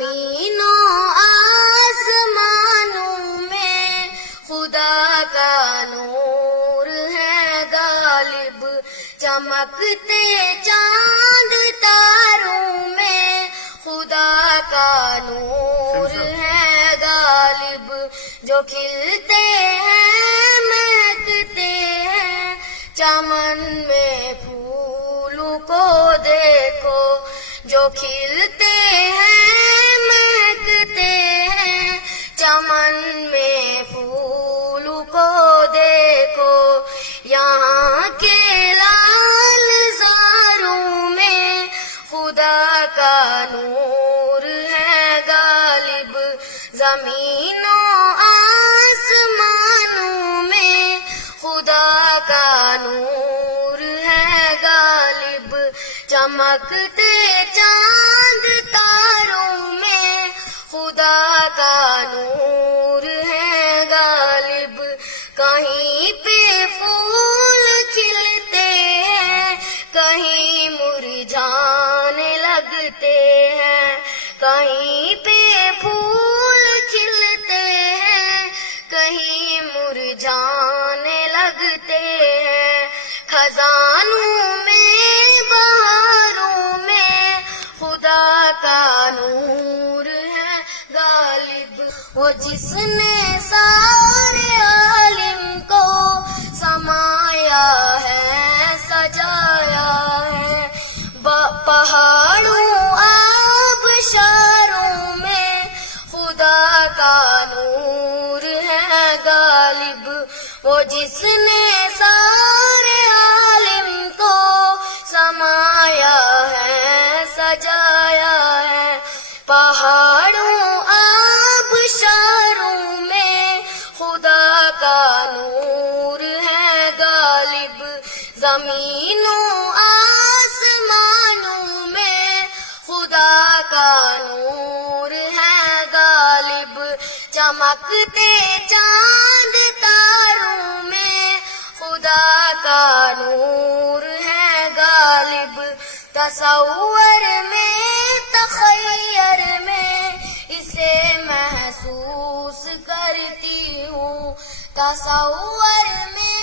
زمینوں آسمانوں میں خدا کا نور ہے غالب، چمکتے چاند تاروں میں خدا کا نور ہے غالب، جو کھلتے ہیں مہکتے ہیں چمن میں پھولوں کو دیکھو، جو کھلتے ہیں مہکتے ہیں چمن میں پھولوں کو دیکھو، یہاں کے لال زاروں میں خدا کا نور ہے غالب، زمینوں آسمانوں میں خدا کا نور ہے غالب، چمکتے چاند تاروں میں خدا کا نور ہے غالب، کہیں پہ پھول کھلتے ہیں کہیں مرجھانے لگتے ہیں، کہیں پہ پھول کھلتے ہیں کہیں مرجھانے لگتے ہیں، خزانوں میں بہاروں میں خدا کا نور ہے غالب، وہ جس نے سارے عالم کو سمایا ہے سجایا ہے، پہاڑوں آبشاروں میں خدا کا نور ہے غالب، وہ جس نے سارے عالم کو سمایا ہے سجایا ہے، پہاڑوں آبشاروں میں خدا کا نور ہے غالب، زمینوں آسمانوں میں خدا کا نور ہے غالب، چمکتے چاند تاروں میں خدا کا نور ہے غالب، تصور میں تخیر میں اسے محسوس کرتی ہوں، تصور میں